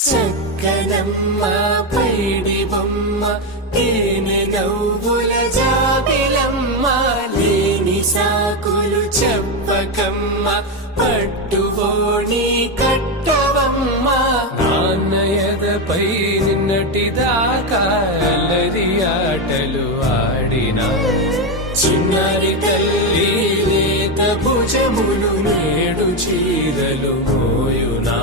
చక్కనమ్మ పైడి బొమ్మ తేనె నవ్వుల జాబిలమ్మ లేని సాకులు చెప్పకమ్మ పట్టువోణి కట్టవమ్మ నాన్నయదపై నిన్నటిదాకా అల్లరి ఆటలు ఆడినా చిన్నారి తల్లి లేత భుజములు నేడు చీరలు మోయునా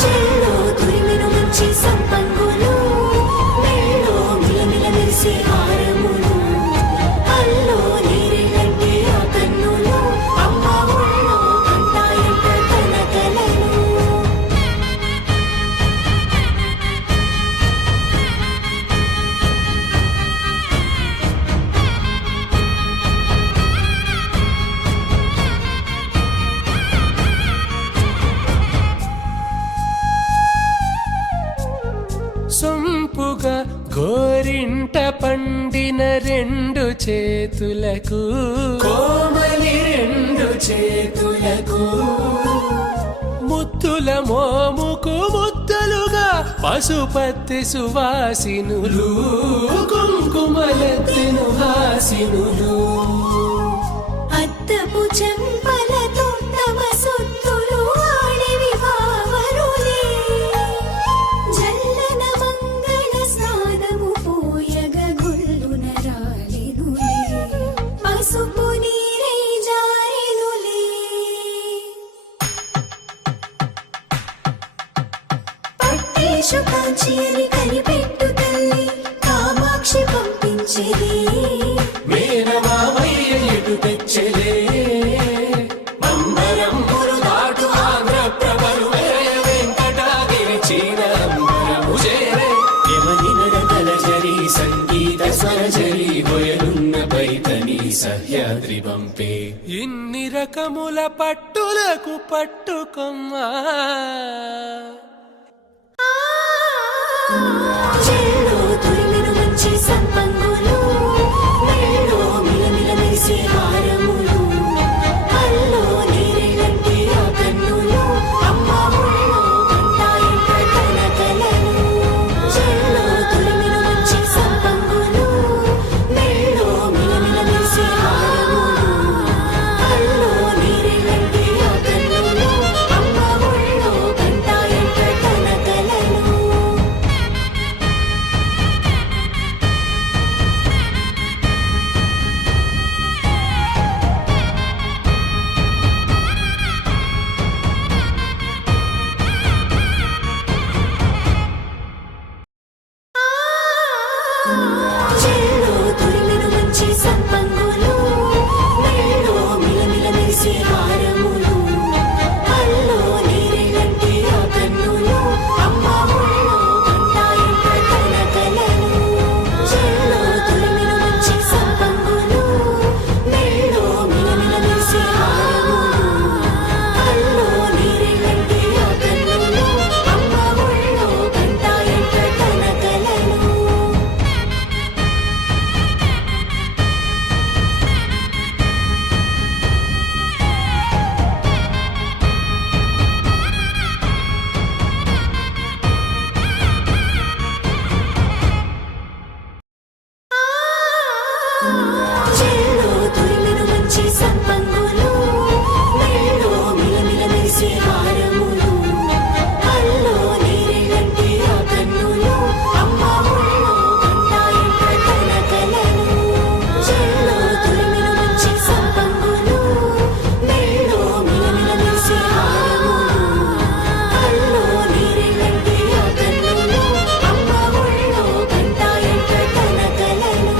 చెల్లో తురిమిను మంచి సంపంగులు మెళ్ళో మిలమిల మెరిసే హారములు అల్లో నీరెళ్ళంటే ఆ కన్నులు అమ్మ ఒళ్ళో కంటాయంట తన కలలు సొంపుగా గోరింట పండిన రెండు చేతులకు కోమలి రెండు చేతులకు ముత్తుల మోముకు ముద్దలుగా పశుపతి సువాసినులు కుంకుమలెత్తిను హాసినులు అద్దపు చెంపలతో తమ సొత్తులు ఆడివి బావరులే జల్లన మంగళ స్నానము పోయగ గుల్లున రాలినులే పసుపు నీరై జారినులే పట్టేషు కాంచి అని కనిపెట్టు తల్లి కామాక్షి పంపించేది మేనమామయ్య ఎటు తెచ్చలే మందరమ్ములు దాటు ఆంధ్ర ప్రభలు వెంకటాగిరి చీనంబరము చేరే యమని నడకల జరి సంగీత స్వరజరి బొయలున్న పైతని సహ్యాద్రి పంపే ఇన్ని రకముల పట్టులకు పట్టుకొమ్మా చెల్లో తురిమిను మంచి సంపంగులు మెళ్ళో మిలమిల మెరిసే హారములు అల్లో నీరెళ్ళంటే ఆ కన్నులు అమ్మ ఒళ్ళో కంటాయంట తన కలలు చెల్లో తురిమిను మంచి సంపంగులు మెళ్ళో మిలమిల మెరిసే హారములు అల్లో నీరెళ్ళంటే ఆ కన్నులు అమ్మ ఒళ్ళో కంటాయంట తన కలలు చెల్లో తురిమిను మంచి సంపంగులు మెళ్ళో మిలమిల మెరిసే హారములు అల్లో నీరెళ్ళంటే ఆ కన్నులు అమ్మ ఒళ్ళో కంటాయంట తన కలలు చెల్లో తురిమిను మంచి సంపంగులు మెళ్ళో మిలమిల మెరిసే హారములు అల్లో నీరెళ్ళంటే ఆ కన్నులు అమ్మ ఒళ్ళో కంటాయంట తన కలలు చెల్లో తురిమిను మంచి సంపంగులు మెళ్ళో మిలమిల మెరిసే హారములు అల్లో నీరెళ్ళంటే ఆ కన్నులు అమ్మ ఒళ్ళో కంటాయంట తన కలలు చెల్లో తురిమిను మంచి సంపంగులు మెళ్ళో మిలమిల మెరిసే హారములు అల్లో నీరెళ్ళంటే ఆ కన్నులు అమ్మ ఒళ్ళో కంటాయంట తన కలలు